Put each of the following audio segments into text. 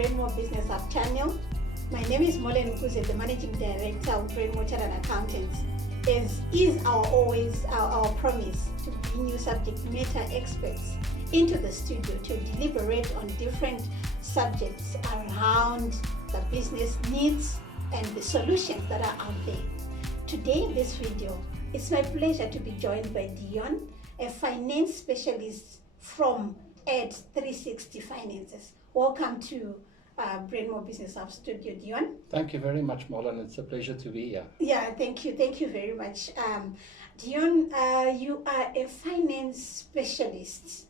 Brainmore Business Hub channel. My name is Molen Mkuze, the Managing Director of Brainmore Chartered Accountants. As is our promise to bring you subject matter experts into the studio to deliberate on different subjects around the business needs and the solutions that are out there. Today in this video, it's my pleasure to be joined by Deon, a finance specialist from Ed 360 Finances. Welcome to Brainmore Business Hub Studio, Deon. Thank you very much, Molen. It's a pleasure to be here. Yeah, thank you very much. Deon, you are a finance specialist,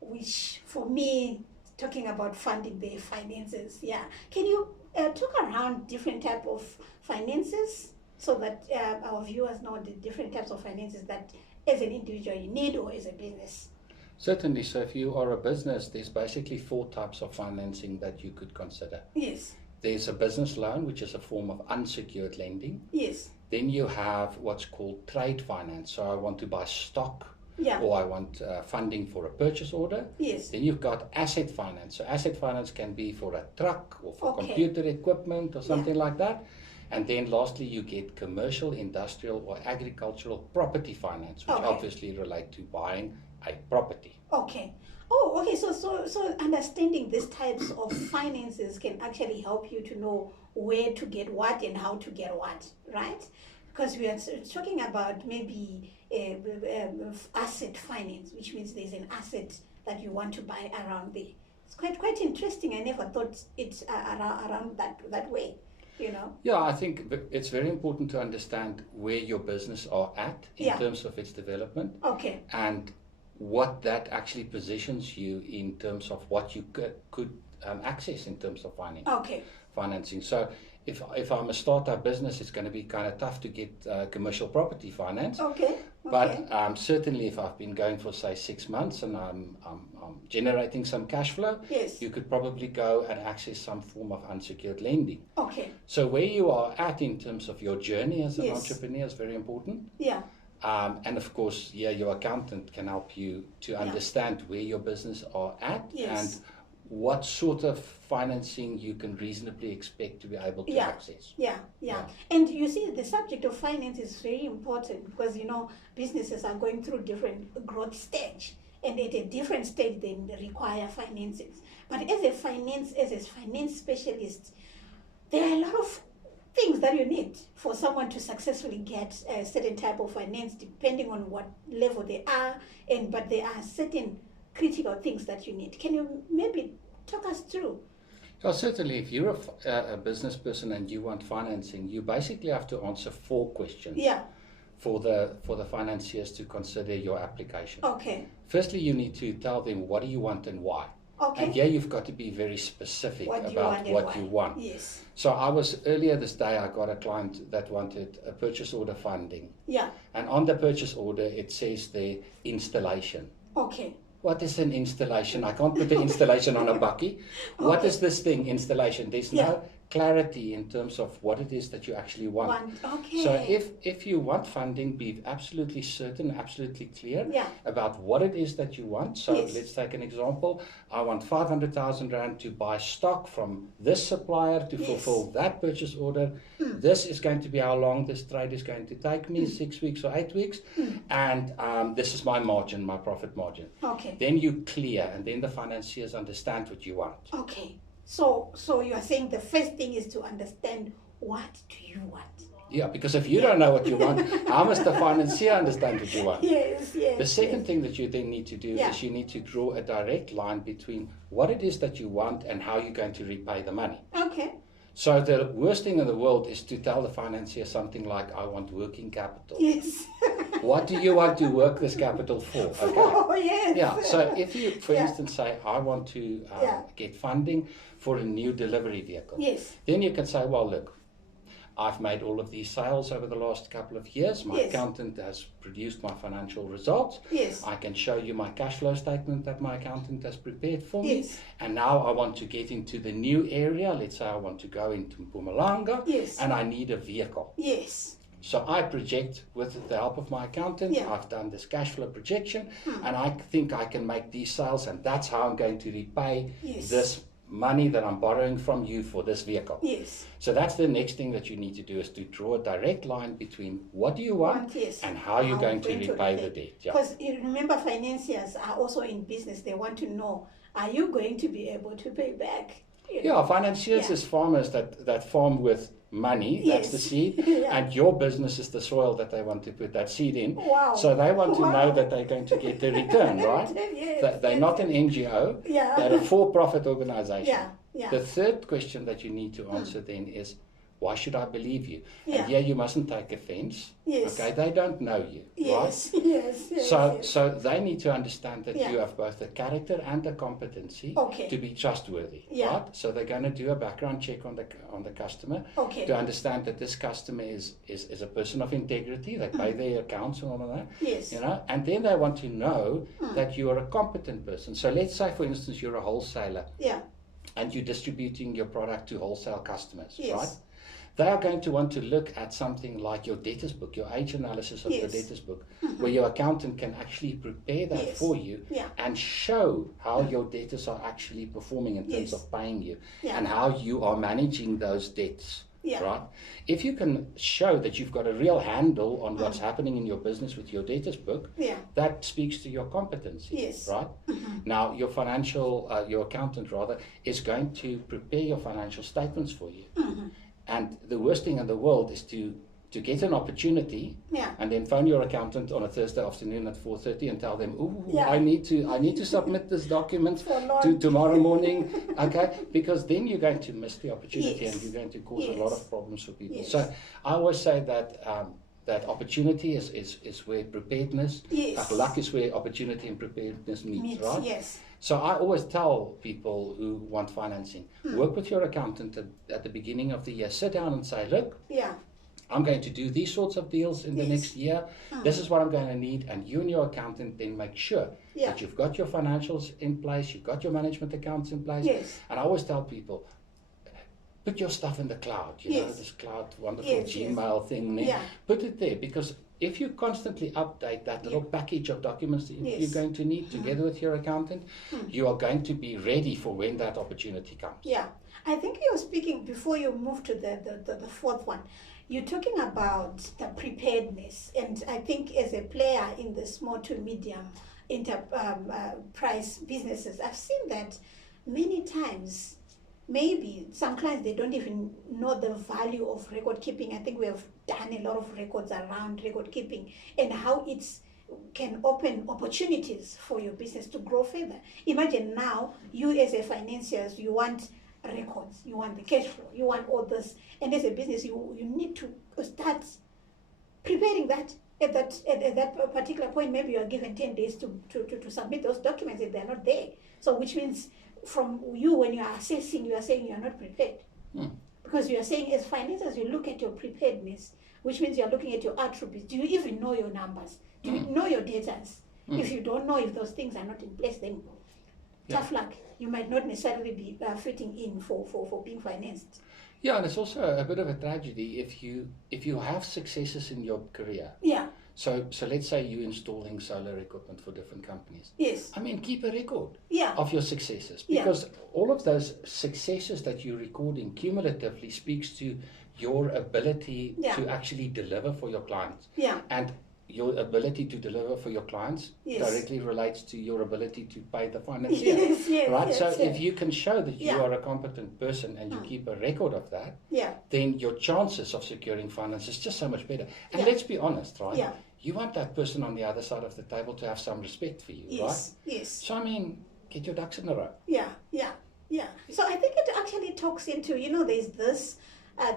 which for me, talking about funding the finances, yeah. Can you talk around different type of finances so that our viewers know the different types of finances that as an individual you need or as a business? Certainly. So if you are a business, there's basically 4 types of financing that you could consider. Yes. There's a business loan, which is a form of unsecured lending. Yes. Then you have what's called trade finance. So I want to buy stock, yeah, or I want funding for a purchase order. Yes. Then you've got asset finance. So asset finance can be for a truck or for Okay. computer equipment or something like that. And then lastly, you get commercial, industrial or agricultural property finance, which Okay. obviously relate to buying a property. Okay. Oh, okay. So understanding these types of finances can actually help you to know where to get what and how to get what, right? Because we are talking about maybe asset finance, which means there's an asset that you want to buy around there. It's quite interesting. I never thought it's around that way. You know? Yeah, I think it's very important to understand where your business are at in Yeah. terms of its development. Okay. And what that actually positions you in terms of what you could access in terms of financing. So if I'm a startup business, it's going to be kind of tough to get commercial property finance. Okay. But certainly if I've been going for, say, 6 months and I'm generating some cash flow, Yes. you could probably go and access some form of unsecured lending. Okay. So where you are at in terms of your journey as an Yes. entrepreneur is very important. Yeah. And of course, your accountant can help you to understand where your business are at Yes. and what sort of financing you can reasonably expect to be able to access. Yeah. And you see, the subject of finance is very important because, businesses are going through different growth stage. And at a different stage, they require finances. But as a finance specialist, there are a lot of things that you need for someone to successfully get a certain type of finance, depending on what level they are. But there are certain critical things that you need. Can you maybe talk us through? So certainly, if you're a business person and you want financing, you basically have to answer 4 questions. Yeah. For the financiers to consider your application. Okay. Firstly, you need to tell them what do you want and why. Okay. And here you've got to be very specific about what you want. Yes. So earlier this day, I got a client that wanted a purchase order funding. Yeah. And on the purchase order, it says the installation. Okay. What is an installation? I can't put the installation on a bucky. What is this thing, installation? There's no clarity in terms of what it is that you actually want. Okay. So if you want funding, be absolutely certain, absolutely clear about what it is that you want. So let's take an example. I want 500,000 Rand to buy stock from this supplier to fulfill that purchase order. This is going to be how long this trade is going to take me, 6 weeks or 8 weeks. And this is my margin, my profit margin. Okay. Then you clear, and then the financiers understand what you want. Okay. So you are saying the first thing is to understand what do you want? Yeah, because if you don't know what you want, how must the financier understand what you want? Yes. The second thing that you then need to do is you need to draw a direct line between what it is that you want and how you're going to repay the money. Okay. So the worst thing in the world is to tell the financier something like, I want working capital. Yes. What do you want to work this capital for? Okay. Oh, yes. Yeah, so if you, for instance, say, I want to get funding for a new delivery vehicle. Yes. Then you can say, well, look, I've made all of these sales over the last couple of years. My accountant has produced my financial results. Yes. I can show you my cash flow statement that my accountant has prepared for me. And now I want to get into the new area. Let's say I want to go into Mpumalanga. And I need a vehicle. Yes. So I project with the help of my accountant. I've done this cash flow projection and I think I can make these sales and that's how I'm going to repay this money that I'm borrowing from you for this vehicle. Yes. So that's the next thing that you need to do, is to draw a direct line between what do you want yes. and how you're going to repay the debt. Because remember, financiers are also in business. They want to know, are you going to be able to pay back? Financiers is farmers that farm with money. That's the seed. And your business is the soil that they want to put that seed in. Wow. So they want to know that they're going to get the return, right? They're not an NGO. They're a for-profit organization. The third question that you need to answer then is, why should I believe you? And here you mustn't take offense. Okay, they don't know you, right? So they need to understand that you have both the character and the competency to be trustworthy, right? So they're going to do a background check on the customer to understand that this customer is a person of integrity. They pay their accounts and all of that. And then they want to know that you are a competent person. So let's say, for instance, you're a wholesaler. And you're distributing your product to wholesale customers, right? They are going to want to look at something like your debtors book, your age analysis of your debtors book, where your accountant can actually prepare that for you and show how your debtors are actually performing in terms of paying you and how you are managing those debts. Right? If you can show that you've got a real handle on what's happening in your business with your debtors book, that speaks to your competency, right? Now, your your accountant rather, is going to prepare your financial statements for you. And the worst thing in the world is to get an opportunity and then phone your accountant on a Thursday afternoon at 4:30 and tell them, I need to submit this document to tomorrow morning, okay? Because then you're going to miss the opportunity and you're going to cause a lot of problems for people. So I always say that that opportunity is where preparedness, luck is where opportunity and preparedness meet, right? So I always tell people who want financing, work with your accountant at the beginning of the year. Sit down and say, look, I'm going to do these sorts of deals in the next year. This is what I'm going to need. And you and your accountant then make sure that you've got your financials in place, you've got your management accounts in place. And I always tell people, put your stuff in the cloud, you know, this cloud, wonderful Gmail thing there. Put it there, because if you constantly update that little package of documents that you're going to need together with your accountant, you are going to be ready for when that opportunity comes. I think you were speaking, before you move to the fourth one, you're talking about the preparedness. And I think as a player in the small to medium enterprise businesses, I've seen that many times. Maybe some clients, they don't even know the value of record keeping. I think we have done a lot of records around record keeping and how it can open opportunities for your business to grow further. Imagine now, you as a financier, you want records, you want the cash flow, you want all this. And as a business, you need to start preparing that. At that particular point, maybe you are given 10 days to submit those documents if they're not there. So which means, from you, when you are assessing, you are saying you are not prepared. Because you are saying, as financiers, you look at your preparedness, which means you are looking at your attributes. Do you even know your numbers? Do you know your debtors? If you don't know, if those things are not in place, then tough luck. You might not necessarily be fitting in for being financed. Yeah, and it's also a bit of a tragedy if you have successes in your career. So let's say you're installing solar equipment for different companies. I mean, keep a record of your successes, because all of those successes that you're recording cumulatively speaks to your ability to actually deliver for your clients. And your ability to deliver for your clients directly relates to your ability to pay the financier. Right? So if you can show that you are a competent person and you keep a record of that, then your chances of securing finance is just so much better. And let's be honest, right? You want that person on the other side of the table to have some respect for you, right? So I mean, get your ducks in a row. So I think it actually talks into, there's this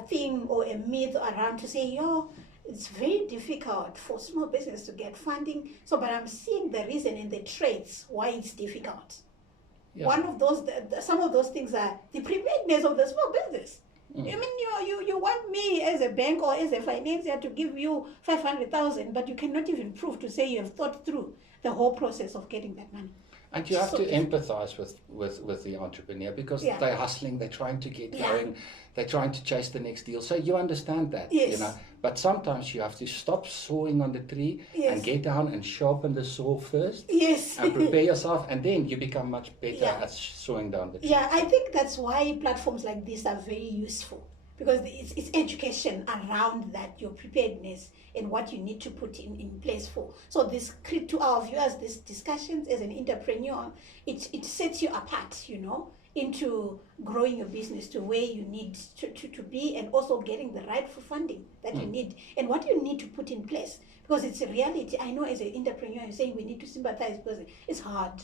thing or a myth around to say, it's very difficult for small business to get funding. So, but I'm seeing the reason and the traits why it's difficult. One of those, some of those things are the preparedness of the small business. I mean, you want me as a bank or as a financier to give you 500,000, but you cannot even prove to say you have thought through the whole process of getting that money. And you have to empathize with the entrepreneur, because they're hustling, they're trying to get going, they're trying to chase the next deal. So you understand that, you know. But sometimes you have to stop sawing on the tree and get down and sharpen the saw first. And prepare yourself, and then you become much better at sawing down the tree. Yeah, I think that's why platforms like this are very useful, because it's education around that, your preparedness and what you need to put in place for. So this, to our viewers, these discussions as an entrepreneur, it sets you apart, you know, into growing your business to where you need to be, and also getting the right funding that you need and what you need to put in place, because it's a reality. I know as an entrepreneur, you're saying we need to sympathize, because it's hard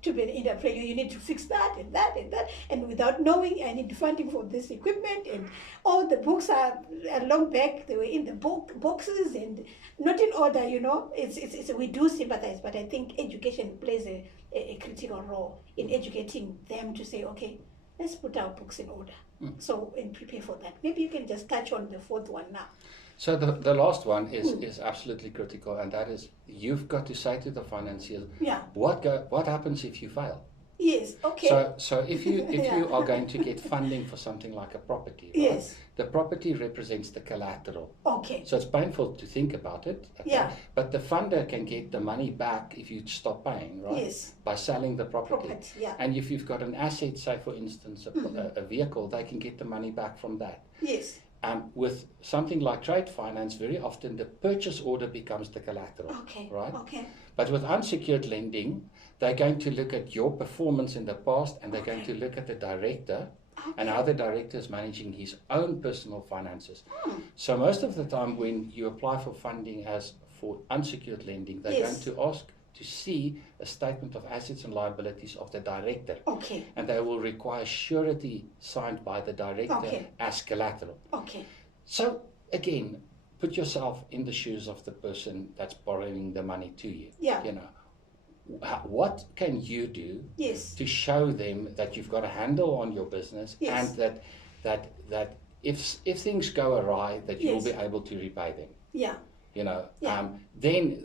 to be an entrepreneur. You need to fix that and that and that, and without knowing, I need funding for this equipment, and all the books are long back, they were in the boxes and not in order, you know. It's we do sympathize, but I think education plays a critical role in educating them to say, okay, let's put our books in order. So, and prepare for that. Maybe you can just touch on the fourth one now. So the last one is absolutely critical, and that is, you've got to say to the financiers, what happens if you fail? Yes, okay. So if you are going to get funding for something like a property, right? The property represents the collateral. Okay. So it's painful to think about it. Okay? But the funder can get the money back if you stop paying, right? Yes. By selling the property. And if you've got an asset, say for instance a vehicle, they can get the money back from that. Yes. With something like trade finance, very often the purchase order becomes the collateral. Okay. Right? Okay. But with unsecured lending, they're going to look at your performance in the past, and they're going to look at the director and how the director is managing his own personal finances. So most of the time when you apply for funding as for unsecured lending, they're going to ask to see a statement of assets and liabilities of the director. Okay. And they will require surety signed by the director as collateral. Okay. So again, put yourself in the shoes of the person that's borrowing the money to you. Yeah. You know, what can you do to show them that you've got a handle on your business, and that if things go awry, that you'll be able to repay them. Yeah. You know, then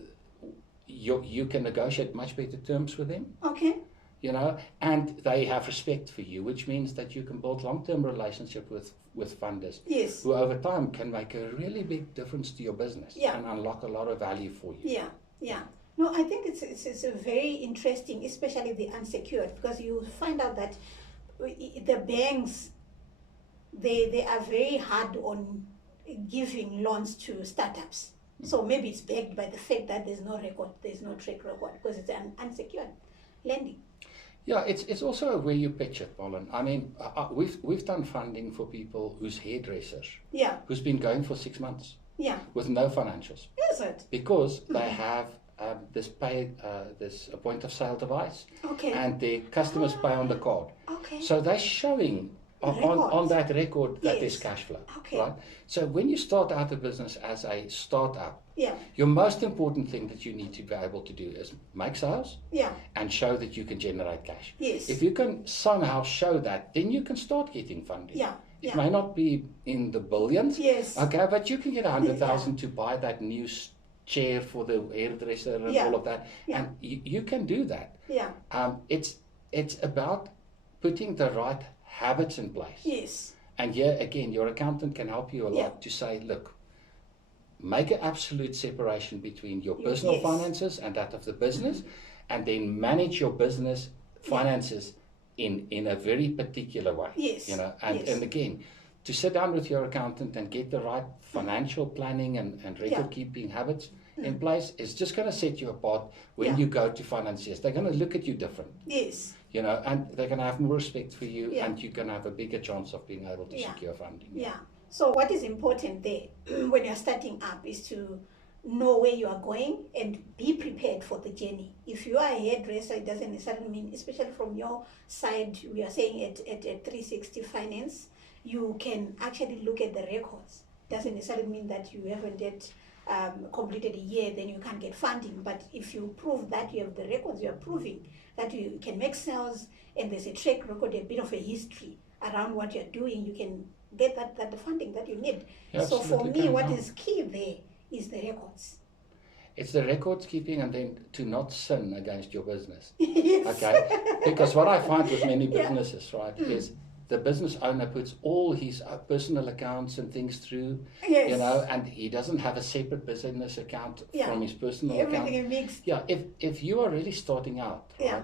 you can negotiate much better terms with them. Okay. You know, and they have respect for you, which means that you can build long-term relationship with funders. Yes. Who over time can make a really big difference to your business and unlock a lot of value for you. Yeah. Yeah. No, I think it's a very interesting, especially the unsecured, because you find out that the banks, they are very hard on giving loans to startups. So maybe it's backed by the fact that there's no record, there's no track record, because it's an unsecured lending. Yeah, it's also where you pitch it, Pauline. I mean, we've done funding for people who's hairdressers, who's been going for 6 months, with no financials. Is it? Because they have this point of sale device, and their customers pay on the card. So they're showing on that record that there's cash flow, right? So when you start out a business as a startup, your most important thing that you need to be able to do is make sales and show that you can generate cash. If you can somehow show that, then you can start getting funding. It may not be in the billions, but you can get 100,000 to buy that new chair for the hairdresser and all of that, and you can do that. It's about putting the right habits in place. And here again, your accountant can help you a lot to say, look, make an absolute separation between your personal finances and that of the business, and then manage your business finances in a very particular way. You know, and again, to sit down with your accountant and get the right financial planning and record keeping habits in place is just going to set you apart when you go to financiers. They're going to look at you different. You know, and they're going to have more respect for you, and you're going to have a bigger chance of being able to secure funding. So what is important there when you're starting up is to know where you are going and be prepared for the journey. If you are a hairdresser, it doesn't necessarily mean, especially from your side, we are saying at 360 Finance, you can actually look at the records. Doesn't necessarily mean that you haven't yet completed a year, then you can't get funding. But if you prove that you have the records, you are proving that you can make sales and there's a track record, a bit of a history around what you're doing, you can get the funding that you need. So for me, what is key there is the records. It's the record keeping, and then to not sin against your business. Yes. Okay? Because what I find with many businesses, right, is the business owner puts all his personal accounts and things through, you know, and he doesn't have a separate business account from his personal account. Everything mixed. Yeah, if you are really starting out, right,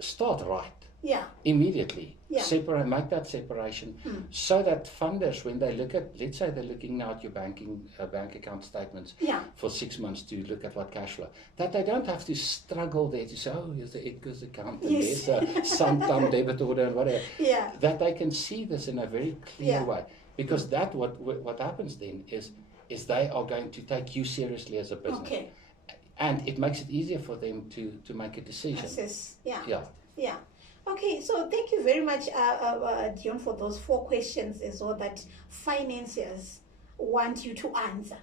start right. Yeah. Immediately. Separate, make that separation so that funders, when they look at, let's say they're looking now at your bank account statements for 6 months to look at what cash flow, that they don't have to struggle there to say, oh, here's the Edgar's account and there's a some-time debit order and whatever. That they can see this in a very clear way. Because that what happens then is they are going to take you seriously as a business. Okay. And it makes it easier for them to make a decision. Assess. Yeah. Okay, so thank you very much, Deon, for those 4 questions as well that financiers want you to answer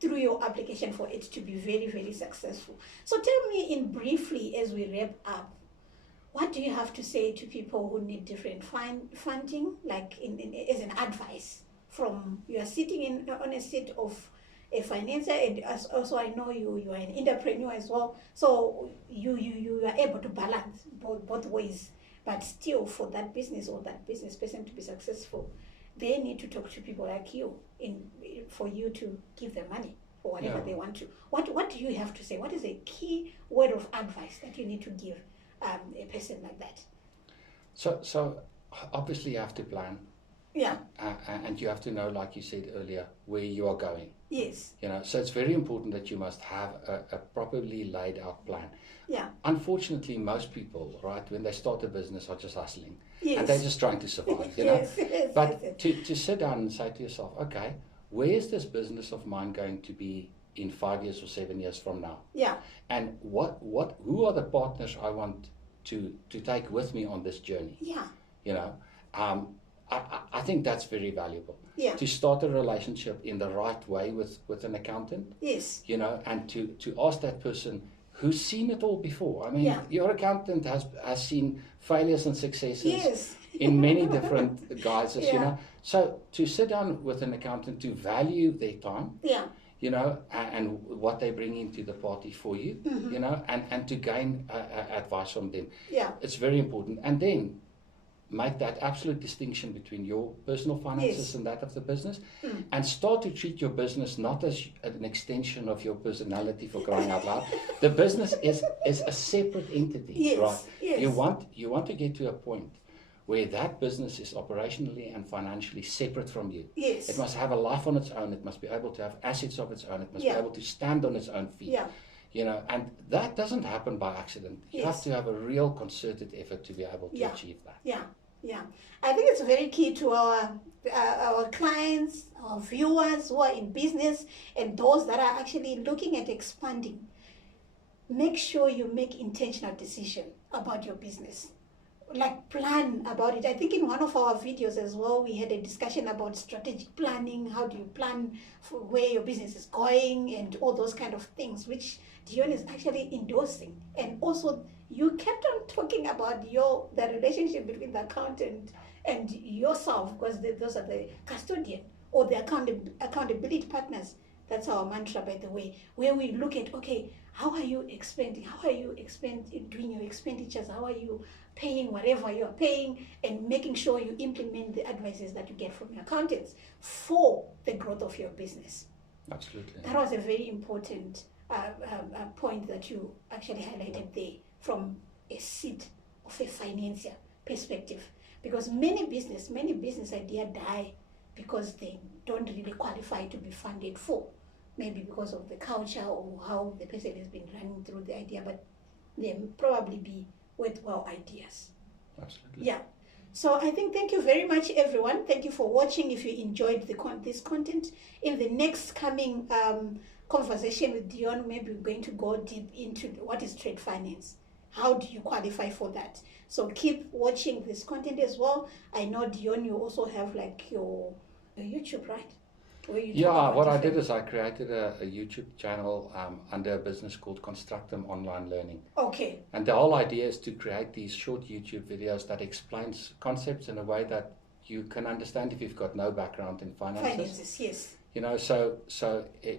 through your application for it to be very, very successful. So tell me in briefly as we wrap up, what do you have to say to people who need different funding, like as an advice from, you are sitting on a seat of a financier, and also I know you are an entrepreneur as well, so you are able to balance both ways, but still for that business or that business person to be successful, they need to talk to people like you for you to give them money for whatever they want to. What do you have to say? What is a key word of advice that you need to give a person like that? So obviously you have to plan. Yeah. And you have to know, like you said earlier, where you are going. Yes. You know, so it's very important that you must have a properly laid out plan. Yeah. Unfortunately, most people, right, when they start a business are just hustling. Yes. And they're just trying to survive, you know. But to sit down and say to yourself, okay, where's this business of mine going to be in 5 years or 7 years from now? Yeah. And who are the partners I want to take with me on this journey? Yeah. You know, I think that's very valuable. Yeah. To start a relationship in the right way with an accountant. Yes. You know, and to ask that person who's seen it all before. I mean, your accountant has seen failures and successes in many different guises, you know. So to sit down with an accountant to value their time. Yeah. You know, and what they bring into the party for you, you know, and to gain advice from them. Yeah. It's very important. And then make that absolute distinction between your personal finances and that of the business, and start to treat your business not as an extension of your personality, for crying out loud. The business is a separate entity, right? Yes. You want to get to a point where that business is operationally and financially separate from you. Yes. It must have a life on its own. It must be able to have assets of its own. It must be able to stand on its own feet. Yeah. You know, and that doesn't happen by accident. You have to have a real concerted effort to be able to achieve that. Yeah. Yeah, I think it's very key to our clients, our viewers who are in business, and those that are actually looking at expanding. Make sure you make intentional decision about your business. Like, plan about it. I think in one of our videos as well, we had a discussion about strategic planning. How do you plan for where your business is going and all those kind of things, which Deon is actually endorsing. And also, you kept on talking about the relationship between the accountant and yourself, because those are the custodian or the accountability partners. That's our mantra, by the way, where we look at, okay, how are you expending? How are you doing your expenditures? How are you paying whatever you are paying, and making sure you implement the advices that you get from your accountants for the growth of your business? Absolutely. That was a very important point that you actually highlighted there, from a seat of a financier perspective, because many business ideas die because they don't really qualify to be funded for, maybe because of the culture or how the person has been running through the idea, but they probably be worthwhile ideas. Absolutely. Yeah. So I think, thank you very much, everyone. Thank you for watching. If you enjoyed this content, in the next coming conversation with Deon, maybe we're going to go deep into what is trade finance. How do you qualify for that? So keep watching this content as well. I know, Deon, you also have like your YouTube, right? What I did is I created a YouTube channel under a business called Constructum Online Learning. Okay. And the whole idea is to create these short YouTube videos that explains concepts in a way that you can understand if you've got no background in finances. Yes. You know,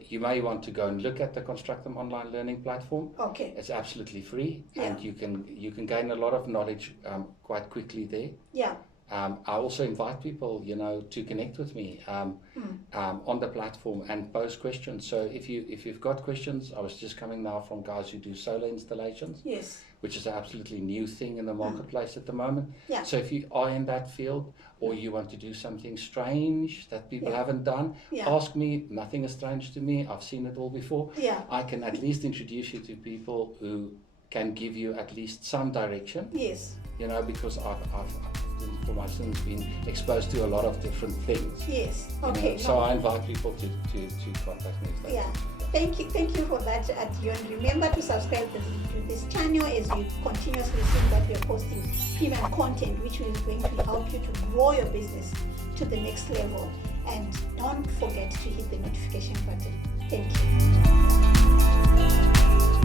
you may want to go and look at the Construct Them online learning platform. Okay. It's absolutely free, and you can gain a lot of knowledge quite quickly there. Yeah. I also invite people, you know, to connect with me on the platform and pose questions. So if you've got questions, I was just coming now from guys who do solar installations. Yes. Which is an absolutely new thing in the marketplace at the moment. Yeah. So if you are in that field, or you want to do something strange that people haven't done, ask me. Nothing is strange to me. I've seen it all before. Yeah. I can at least introduce you to people who can give you at least some direction. Yes. You know, because I've for my sins been exposed to a lot of different things. Yes. Okay. So I invite people to contact me. Yeah. Thank you for that, Deon. Remember to subscribe to this channel as you continuously see that we are posting premium content, which is going to help you to grow your business to the next level. And don't forget to hit the notification button. Thank you.